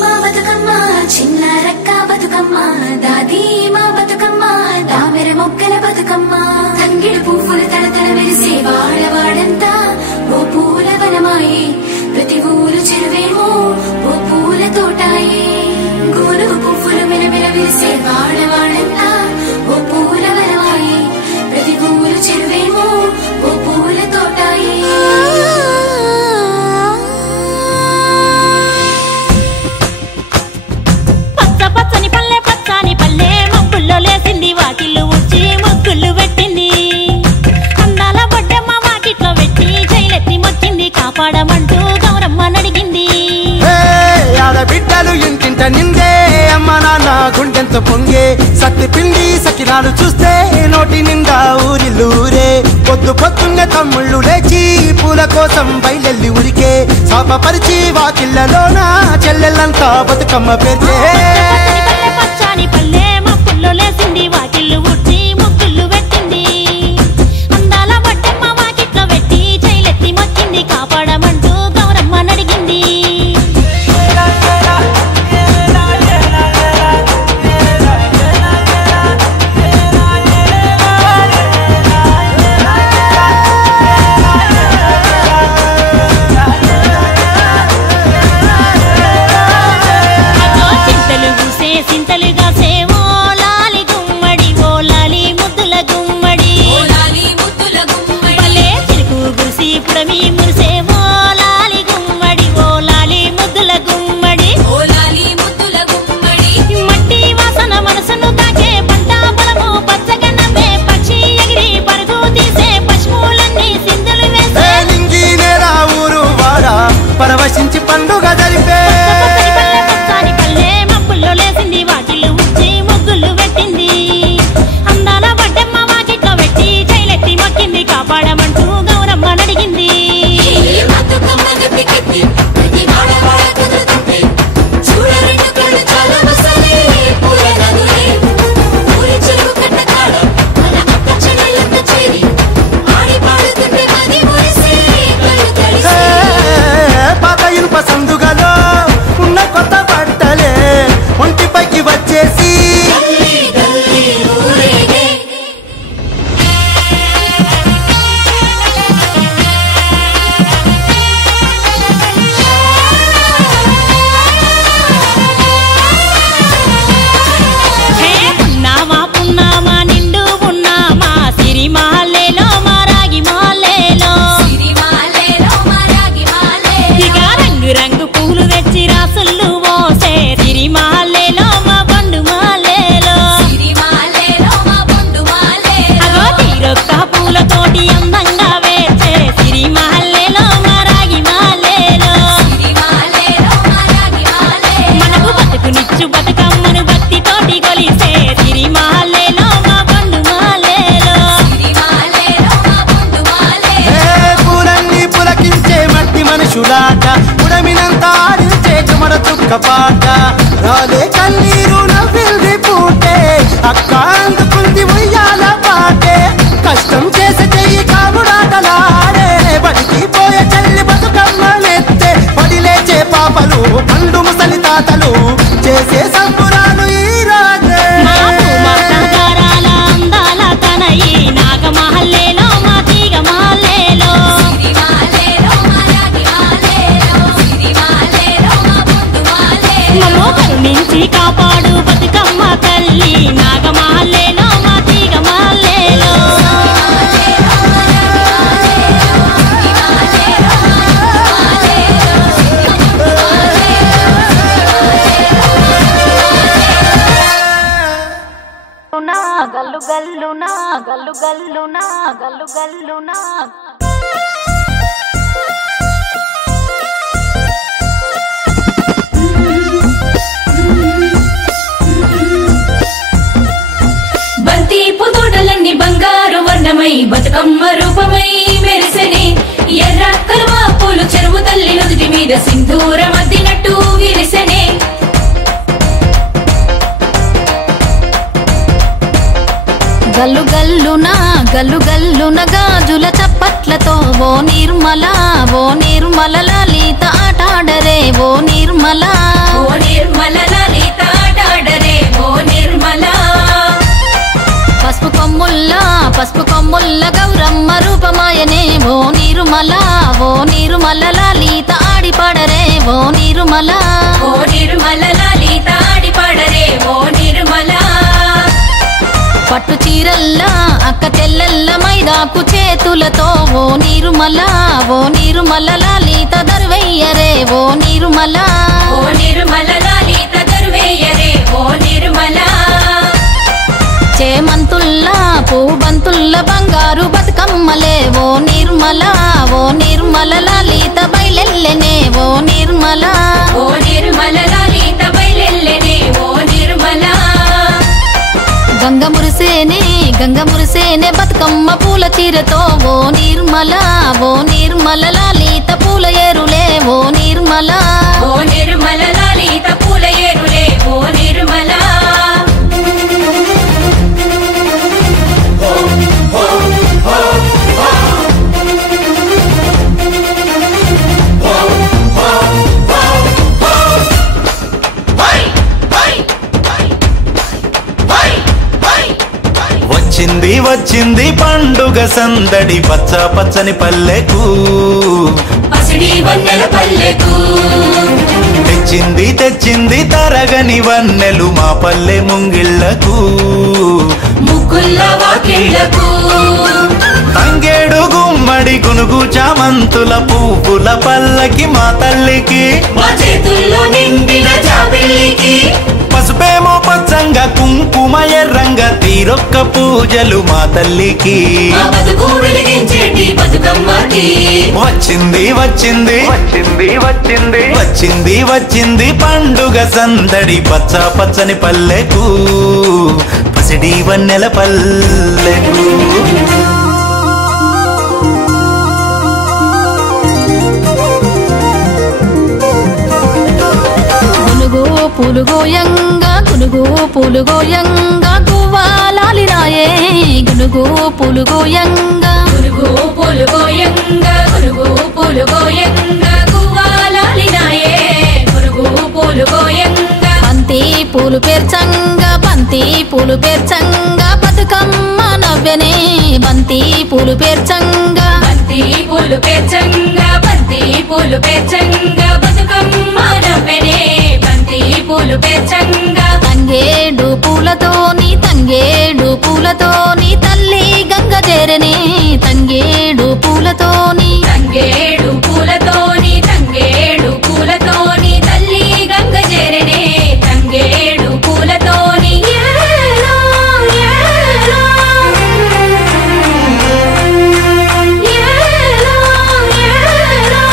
మా బతుకమ్మ చిన్న రక్క బతుకమ్మ దాది మా బతుకమ్మ దామెర మొక్కల బతుకమ్మ తంగిడు పువ్వులు తడతడ మెరిసే వాడవాడంతా ఓ పూల వనమాయే ప్రతి ఊరు చెరువేమో ఓ పూల తోటాయే గోరు పువ్వులు మెరమెర విరిసే వాడవాడంతా ఓ పూల వనమాయే ప్రతి ఊరు చెరువేమో ఓ పూల తోటాయే లేసింది వాకిళ్ళు ఉచ్చి ముగ్గులు పెట్టింది అందాల బొడ్డమ్మ వాకిట్లో పెట్టి జైలెత్తి మొక్కింది కాపాడమంటూ గౌరమ్మ నడిగింది ఆడబిడ్డలు ఇంటింట నిందే అమ్మ నాన్న గుండెంత పొంగే సత్తి పిండి సకినాలు చూస్తే నోటి నిండా ఊరిల్లూరే పొద్దు పొద్దున్న తమ్ముళ్ళు లేచి పూల కోసం బయలెల్లి ఉరికే శాపపరిచి వాకిళ్లలోన చెల్లెళ్ళంతా బతుకమ్మ పేర్చే పచ్చాని పల్లె మప్పుల్లో లేసింది వాకిళ్ళు ఉచ్చి ముగ్గులు పెట్టింది అందాల బొడ్డమ్మ వాకిట్లో పెట్టి జైలెత్తి మొక్కింది కాపాడమంటూ గౌరమ్మ నడిగింది పరవశించి పండుగ జరిపే పచ్చాని పల్లె మప్పుల్లో లేసింది వాకిళ్ళు ఉచ్చి ముగ్గులు పెట్టింది అందాల బొడ్డమ్మ వాకిట్లో పెట్టి జైలెత్తి మొక్కింది కాపాడమంటూ గౌరమ్మ నడిగింది సందుగలో ఉన్న కొత్త బట్టలే ఒంటిపైకి వచ్చేసి పున్నామా పున్నామా నిండు పున్నామా సిరి మాలేలో మారాగి మాలేలో రంగు పూలు తెచ్చి రాసులు మోసే సిరి మాలేలో మా బండు మాలేలో అగో తీరొక్క పూలతోటి అందంగా వేసే సిరి మాలేలో మారాగి మాలేలో మనకు బతుకునిచ్చు బతుకమ్మను భక్తితోటి కొలిసే సిరి మాలేలో మా బండు మాలేలో పూలన్నీ పులకించే మట్టి మనుషులాట ఉడమినంత ఆడించే కుమర తుక్క పాట రాలే కన్నీరు నవ్విల్ది పూటే అక్క అందుకుంది ఉయ్యాల పాటే కష్టం చేసే చెయ్యి కాముడాటలాడే బడికి పోయే చెల్లి బతుకమ్మ నెత్తే పడి లేచే పాపలు పండు ముసలి తాతలు చేసే సంబురాలు ఈ రాజే అందాల తనయి నాగమహల్లేలో మా తీగ మహల్లేలో మమ్మో కరుణించి కాపాడు బతుకమ్మ తల్లి నాగమహల్లేలో మా తీగ మహల్లేలో గల్లు గల్లునా గల్లు గల్లునా గల్లు గల్లునా బంతి పుతోటలన్నీ బంగారు వర్ణమై బతుకమ్మ రూపమై మెరిసెనే ఎర్ర కలువ పూలు చెరువు తల్లి నుదుటి మీద సింధూరం అద్దినట్టు విరిసెనే గల్లు గల్లున గాజుల చప్పట్లతో ఓ నిర్మల లలిత ఆటాడరే ఓ నిర్మల పసుపు కొమ్ముల్ల గౌరమ్మ రూపమాయనే ఓ నీరుమల లలిత ఆడి పాడరే ఓ నీరుమల లలిత ఆడి పాడరే ఓ నిర్మల పట్టు చీరల్లా అక్క చెల్లెల్ల మైదాకు చేతులతో ఓ నీరుమల లలిత దర్వయ్యరే ఓ నీరుమల లలిత దర్వేయరే ఓ నిర్మల చేమంతుల్లా పూబంతుల్ల బంగారు బతుకమ్మలే ఓ నిర్మల లలిత బయలెల్లెనే ఓ నిర్మల లలిత బయలెల్లెనే ఓ నిర్మల గంగ మురిసేనే బతుకమ్మ పూల చీరతో ఓ నిర్మల లలిత పూల ఏరులే ఓ నిర్మల లలిత పూల ఏరులే ఓ నిర్మల వచ్చింది పండుగ సందడి పచ్చ పచ్చని పల్లెకు పసిడి వన్నెల పల్లెకు తెచ్చింది తరగని వన్నెలు మా పల్లె ముంగిళ్లకు ముగ్గుల్ల వాకిళ్లకు తంగేడు గుమ్మడి గునుగు చామంతుల పువ్వుల పల్లకి మా తల్లికి మా చేతుల్లో నిండిన జాబిల్లికి పసుపేమో పచ్చంగా కుంకుమ ఎర్రంగా తీరొక్క పూజలు మా తల్లికి మా బతుకు వెలిగించేటి బతుకమ్మకి వచ్చింది పండుగ సందడి పచ్చ పచ్చని పల్లెకు పసిడి వన్నెల పల్లెకు గునుగు పూలుగోయంగా గువ్వాలాలిరాయే గునుగు పూలుగోయంగా గువ్వాలాలినాయే గురుగు పూలుగోయంగా బంతి పూలు పేర్చంగా బతుకమ్మ నవ్వెనే బంతి పూలు పేర్చంగా బతుకమ్మ నవ్వెనే బంతి పూలు పేర్చంగా తంగేడు పూలతోని తల్లి గంగ చేరనే తంగేడు పూలతోని తల్లి గంగ చేరనే తంగేడు పూలతోని ఏలో, ఏలో. ఏలో, ఏలో.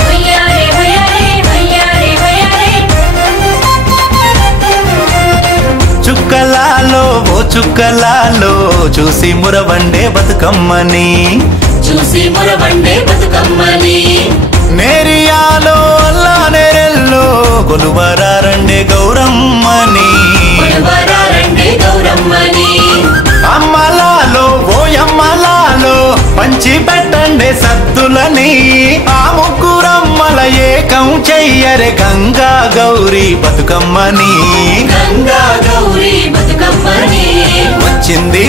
హొయ్యారే, హొయ్యారే, హొయ్యారే, హొయ్యారే. చుక్కలాలో చూసి మురవండే బతుకమ్మని నేరియాలో అల్లా నేరెల్లో కొలువరారండే గౌరమ్మని అమ్మలాలో ఓయమ్మలాలో పంచి పెట్టండే సద్దులని ఆ ముగ్గురమ్మల ఏకం చెయ్యరే గంగా గౌరీ బతుకమ్మని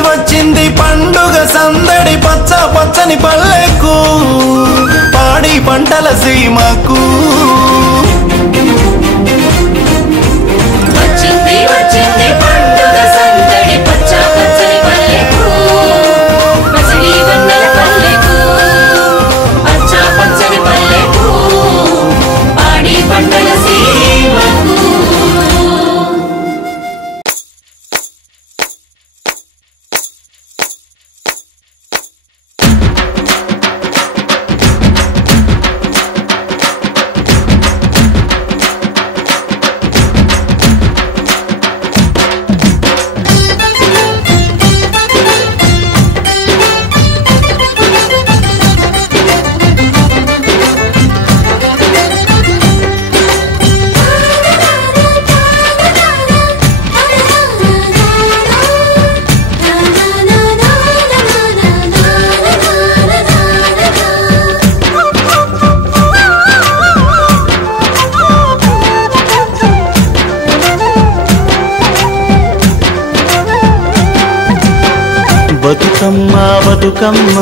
వచ్చింది పండుగ సందడి పచ్చ పచ్చని పల్లెకు పాడి పంటల సీమకు వచ్చింది పండుగ సందడి పచ్చ పచ్చని పల్లెకు పసిడి వన్నెల పల్లెకు పచ్చ పచ్చని పల్లెకు పాడి పంటల సీమకు బతుకమ్మ బతుకమ్మ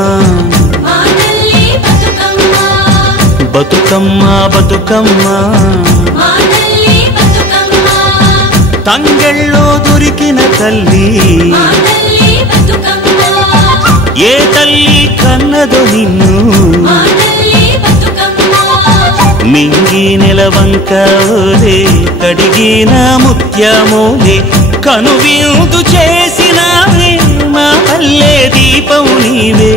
బతుకమ్మ బతుకమ్మ తంగెళ్ళో దొరికిన తల్లి ఏ తల్లి కన్నదో నిన్ను మింగి నెలవంక ఓలే కడిగిన ముత్యమోలే కనువిందు చేసినావే మా పల్లె దీపం నీవే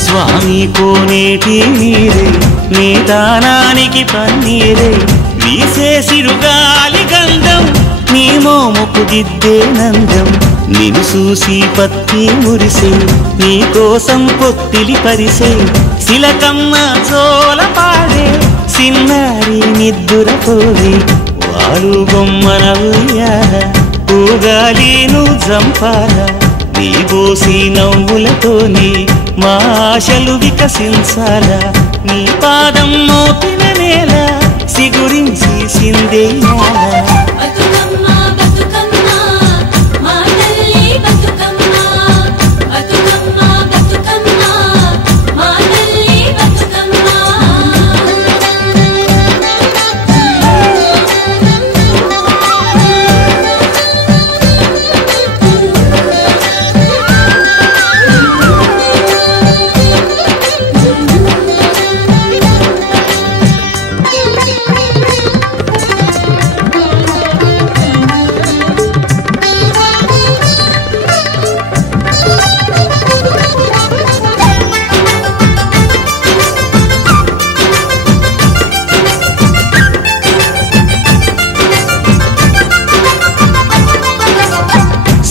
స్వామి కోనేటి నీరే నీ దానానికి పన్నీరే వీసే సిరుగాలి గంధం నీ మోముకు దిద్దే నందం నిన్ను చూసి పత్తి మురిసే నీ కోసం పొత్తిలి పరిసే శిలకమ్మ చోల పాడే సిన్నారి నిద్దురపోవే వాడు బొమ్మన ఉయ్యాల ఊగాలి నువ్వు జంపాల నీ బోసి నవ్వులతోని మా ఆశలు వికసించాలా నీ పాదం మోపిన నేల సిగురించి సిందేయాలా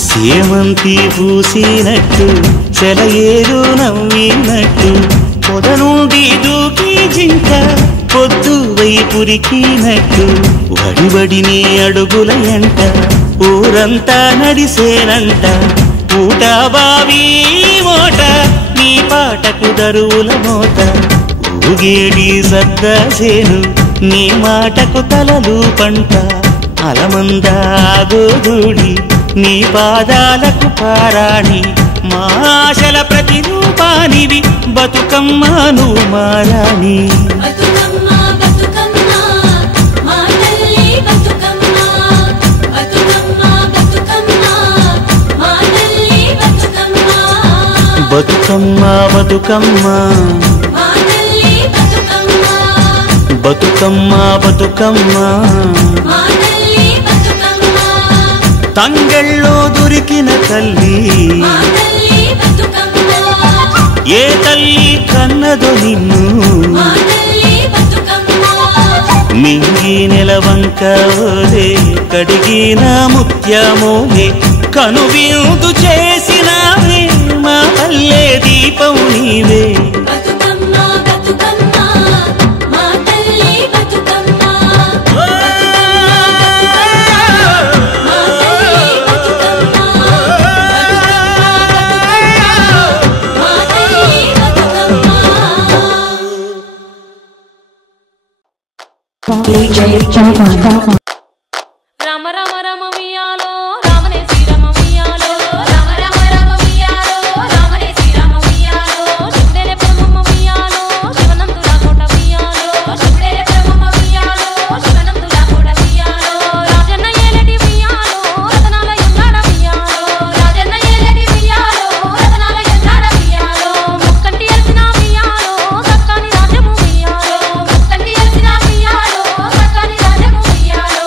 సేమంతి పూసినట్టు సెలయేరు నవ్వినట్టు పొద నుండి దూకి జింక పొద్దు వైపురికినట్టు వడివడిని అడుగుల ఎంట ఊరంతా నడిసేనంట ఊట బావి మోట నీ పాటకు దరువుల మోత ఊగేడి సద్దాసేను నీ మాటకు తలలు పంట అలమందా గోధూడి నీ పాదాలకు పారాణి మా ఆశల ప్రతిరూపానివి బతుకమ్మ నువ్వు మారాణి బతుకమ్మ బతుకమ్మ బతుకమ్మ బతుకమ్మ తంగెళ్ళో దొరికిన తల్లి ఏ తల్లి కన్నదో నిన్ను మింగి నెలవంక ఓలే కడిగిన ముత్యమోలే కనువిందు చేసినావే మా పల్లె దీపం నీవే రామ రామ రామ వియాలో రామనే శ్రీరామ వియాలో రామ రామ రామ వియాలో రామనే శ్రీరామ వియాలో శివుడే బ్రహ్మ వియాలో శివనందుల కోట వియాలో శివుడే బ్రహ్మ వియాలో శివనందుల కోట వియాలో రాజన్న ఏలటి వియాలో రతనాల ఎంగాడ వియాలో రాజన్న ఏలటి వియాలో రతనాల ఎంగాడ వియాలో ముక్కంటి ఎల్సిన వియాలో సక్కాని రాజము వియాలో ముక్కంటి ఎల్సిన వియాలో సక్కాని రాజము వియాలో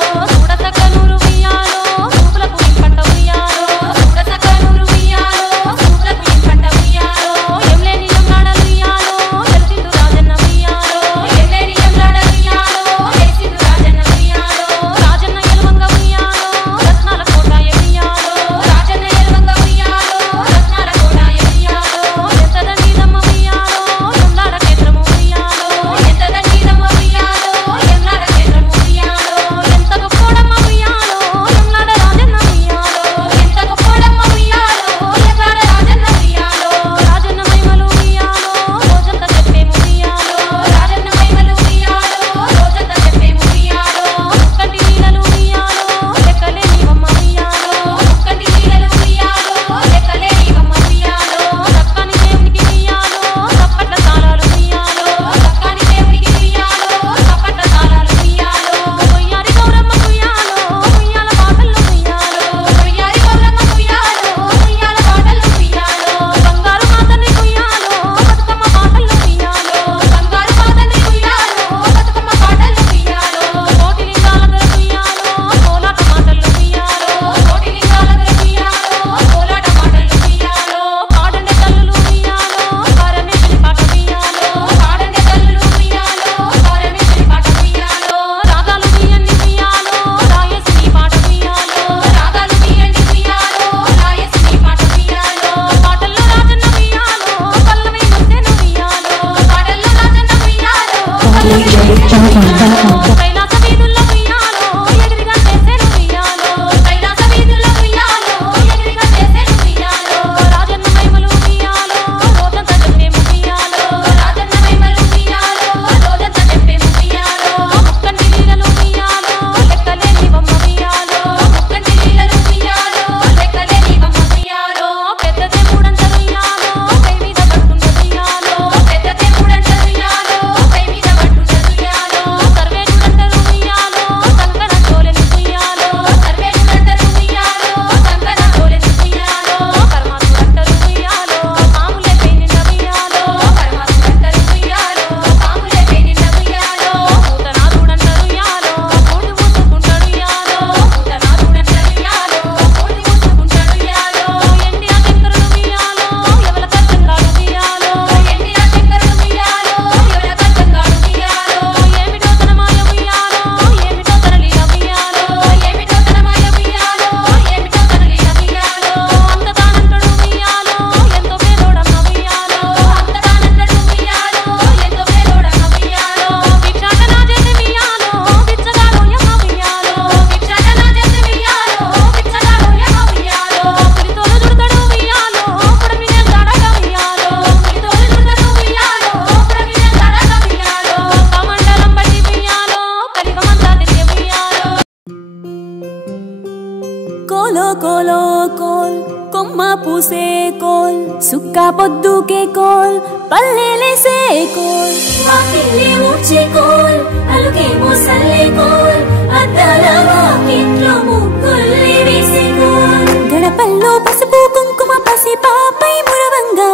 కోలో కోల్ కొమ్మ పూసే కోల్ సుక్క పొద్దుకే కోల్ పల్లెలేసే కోల్ వాకిల్లే ఊడ్చే కోల్ అలుకే మోసల్లే కోల్ అద్దాల వాకిట్లో ముగ్గుల్లే వేసే కోల్ గడపల్లో పసుపు కుంకుమ పసి పాపై మురవంగా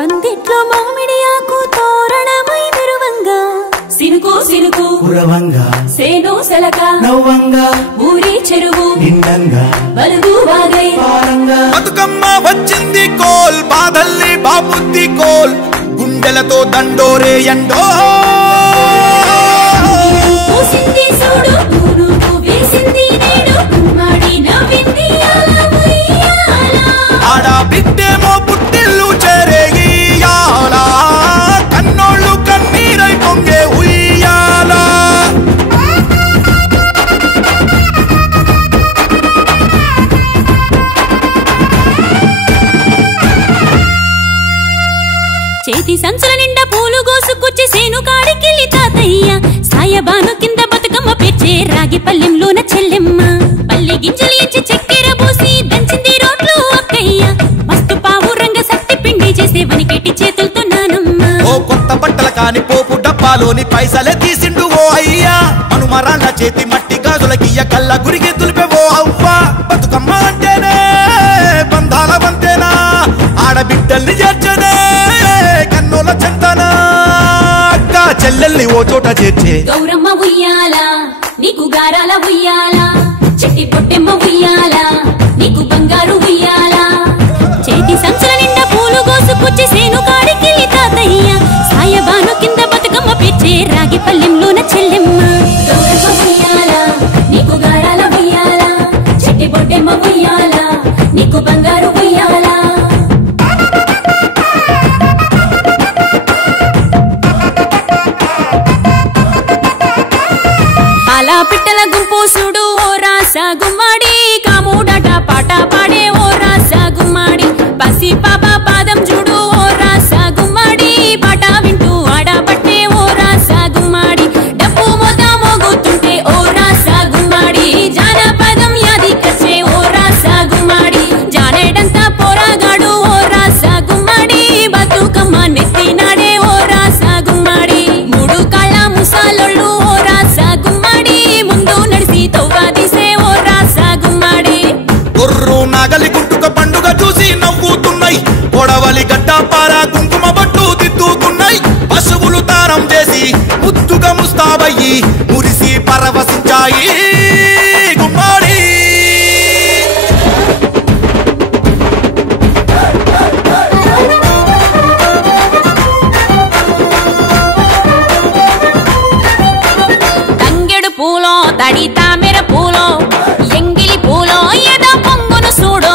పందిట్లో మామిడి ఆకు తోరణమై మెరువంగా సినుకు సినుకు పురవంగా సేను సెలక నవ్వంగా ఊరి చెరువు నిండంగా బలుగు వాగై పారంగా బతుకమ్మ వచ్చింది కోల్ బాధల్ని బాబుద్ది కోల్ గుండెలతో దండోరే ఎండో పూసింది చూడు పూనుకు వేసింది నేడు కుమ్మడి నవ్వింది అలా ఉయ్యాల ఆడ బిడ్డేమో పుట్టిల్లు చెరేగియాల కన్నోళ్ళు కన్నీరై పొంగే ఉయ్యాల చేతి సంచుల నిండా పూలు గోసుకొచ్చి సేను కాడికెళ్ళి తాతయ్య సాయబాను కింద బతుకమ్మ పేర్చే రాగి పల్లెంలోన చెల్లెమ్మ పల్లె గింజలు ఎంచి చక్కెర పోసి దంచింది రోడ్లు అక్కయ్య మస్తు పావు రంగ సత్తి పిండి చేసే వనికెట్టి చేతులతో నానమ్మ ఓ కొత్త బట్టల కాని పోపు డబ్బాలోని పైసలే తీసిండు ఓ అయ్యా మనుమరాళ్ళ చేతి మట్టి గాజులకియ్య కళ్ళ గురికి తులిపే ఓ అవ్వ బతుకమ్మ అంటేనే బంధాల వంతేనా ఆడబిడ్డల్ని చేర్చనే కన్నుల చెంతనా అక్క చెల్లెల్ని ఓ చోట చేర్చే గౌరమ్మ ఉయ్యాల నీకు గారాల ఉయ్యాల చెట్టి పొట్టెమ్మ ఉయ్యాల నీకు బంగారు ఉయ్యాల చేతి సంచుల నిండా పూలు గోసుకొచ్చి సేను కాడికెళ్ళి తాతయ్య సాయబాను కింద బతుకమ్మ పేర్చే రాగి పల్లెంలోన చెల్లెమ్మ గౌరమ్మ ఉయ్యాల నీకు గారాల ఉయ్యాల చెట్టి పొట్టెమ్మ ఉయ్యాల నీకు బంగారు ఉయ్యాల అలా పిట్టల గుంపు చూడు ఓ రాస గుమ్మడి కాముడట పాట పాడే ఓ రాస గుమ్మడి పసి పాప పాదం చూడు ఓ రాస గుమ్మడి పాట వింటూ ఆడబట్టే ఓ రాస గుమ్మడి డప్పు మోత మోగుతుంటే ఓ రాస గుమ్మడి జానపదం యాది కచ్చే ఓ రాస గుమ్మడి జానేడంతా పోరాగాడు ఓ రాస గుమ్మడి బతుకమ్మ నెత్తినాడే ఓ రాస గుమ్మడి మూడు కాళ్ళ ముసాలొళ్ళు ఓ రాస గుమ్మడి ముందు నడిసి తవ్వాదిసే ఓ రాస గుమ్మడి గొర్రు నాగలి గుంటుక పండుగ చూసి నవ్వుతున్నాయి పొడవలి గడ్డ పార కుంకుమ బట్టు దిద్దుకున్నాయి పశువులు తారం చేసి ముద్దుగా ముస్తాబయ్యి మురిసి పరవశించాయి గుమ్మాడి తంగెడు పూలో తడి తామెర పూలో ఎంగిలి పూలో ఎద పొంగును చూడో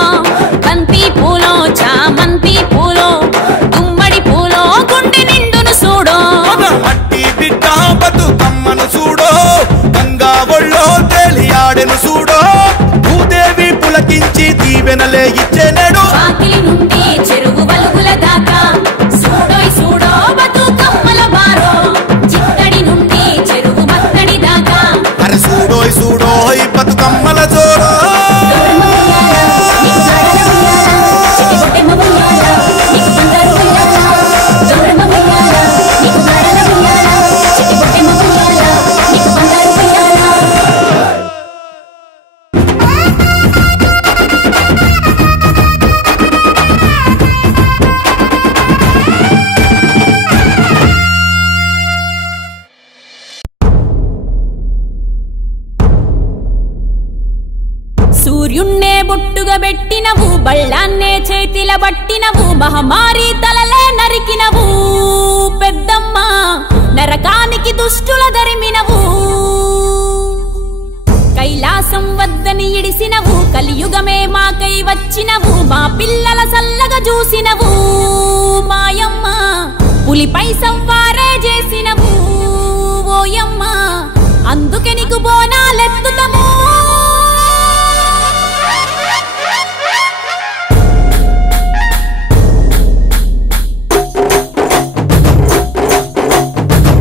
బంతి పూలో చామంతి పూలో గుమ్మడి పూలో గుండె నిండును చూడో మట్టి బిడ్డ బతుకమ్మను చూడో గంగా ఒళ్ళో తేలియాడెను చూడో భూదేవి పులకించి దీవెనలే ఇచ్చేనేడు వాకిలి నుండి చెరువు వలుగుల దాకా చూడోయ్ చూడో బతుకమ్మల బారో చిత్తడి నుండి చెరువు మత్తడి దాకా అరే చూడోయ్ చూడోయ్ బతుకమ్మల జోడో గౌరమ్మ ఉయ్యాల, నీకు గారాల ఉయ్యాల, చిట్టి పొట్టెమ్మ ఉయ్యాల, నీకు బంగారు ఉయ్యాల. గౌరమ్మ ఉయ్యాల, నీకు గారాల ఉయ్యాల, చిట్టి పొట్టెమ్మ ఉయ్యాల, నీకు బంగారు ఉయ్యాల. సూర్యున్నే బొట్టుగా పెట్టినవు బళ్ళాన్నే చేతిల బట్టినవు మహమారి తలలే నరికినవు పెద్దమ్మ నరకానికి దుష్టుల దరిమినవు కైలాసం వద్దని ఇడిసినవు కలియుగమే మాకై వచ్చినవు మా పిల్లల సల్లగా చూసినవు మాయమ్మ పులిపై సవ్వారే చేసినవు ఓయమ్మ అందుకే నీకు బోనాలెత్తుతము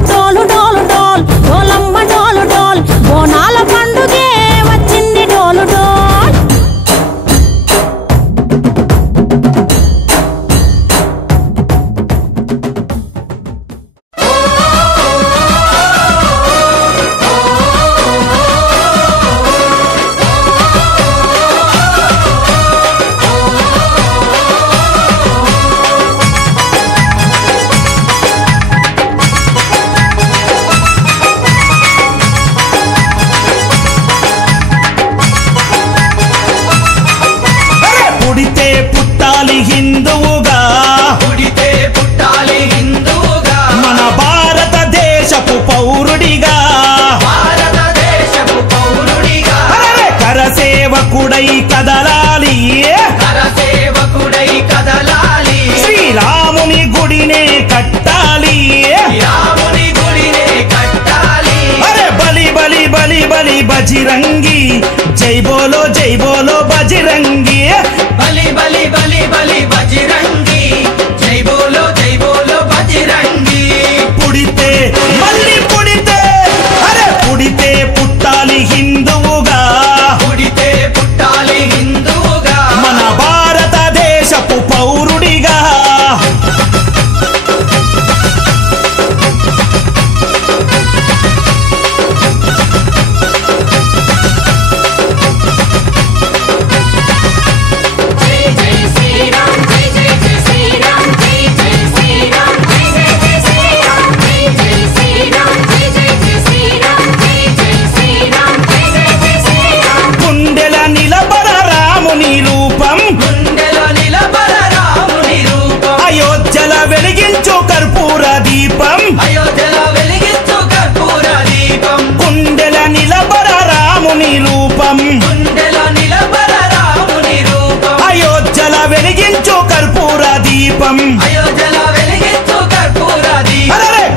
డోలు డోలు డోల్ డోలమ్మ డోలు డోల్ బోనాల పండుగే వచ్చింది డోలు డోల్ బజిరంగి జై బోలో బజిరంగి బలి బలి బలి బలి బజిరంగి జై బోలో బజిరంగి పుడితే మళ్ళీ పుడితే అరే పుడితే పుట్టాలి హిందువుగా పుడితే పుట్టాలి హిందువుగా మన భారతదేశపు పౌరుడిగా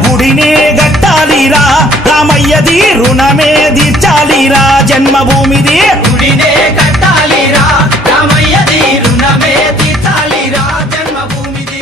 గుడినే గట్టాలిరా రామయ్యది రుణమే తీర్చాలిరా జన్మభూమిది గుడినే కట్టాలిరా రామయ్యది రుణమే తీర్చాలిరా జన్మభూమిది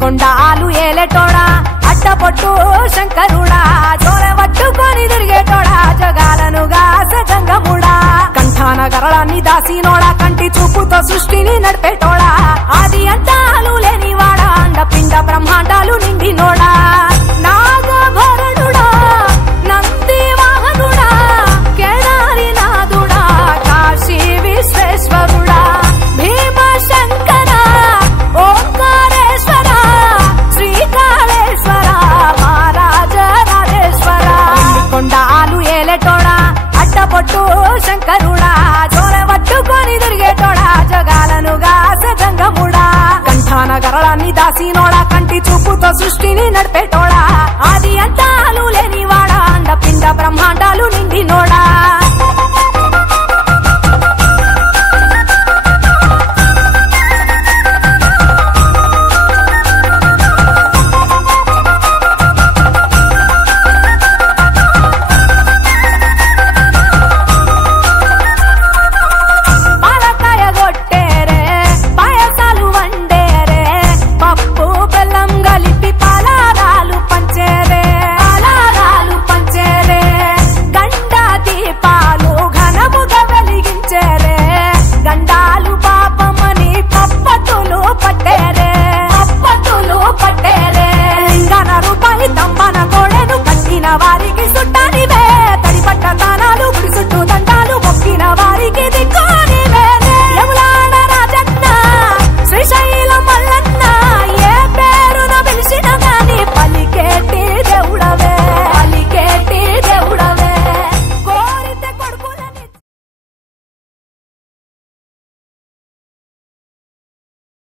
కొండాలు ఏలేటోడా అడ్డపొట్టు శంకరుడా చోర పట్టుకొని తిరిగేటోడా జగాలను గాసగంగముడా కంఠాన గరళాన్ని దాసినోడా కంటి చూపుతో సృష్టిని నడిపేటోడా ఆది అంతాలు లేనివాడా అండపిండ బ్రహ్మాండాలు నిండినోడా నాగభరణుడా నంది వాహనుడా కేదారి నాథుడా కాశీ విశ్వేశ్వరుడా భీమ శంకర ఓంకారేశ్వర శ్రీకాళేశ్వర మహారాజ రాజేశ్వర కొండాలు ఏలేటోడా అడ్డపొట్టు శంకరుడా చోర పట్టుకొని తిరిగేటోడా జగాలను గాసగంగముడా కంఠాన గరళాన్ని దాసినోడా కంటి చూపుతో సృష్టిని నడిపేటోడా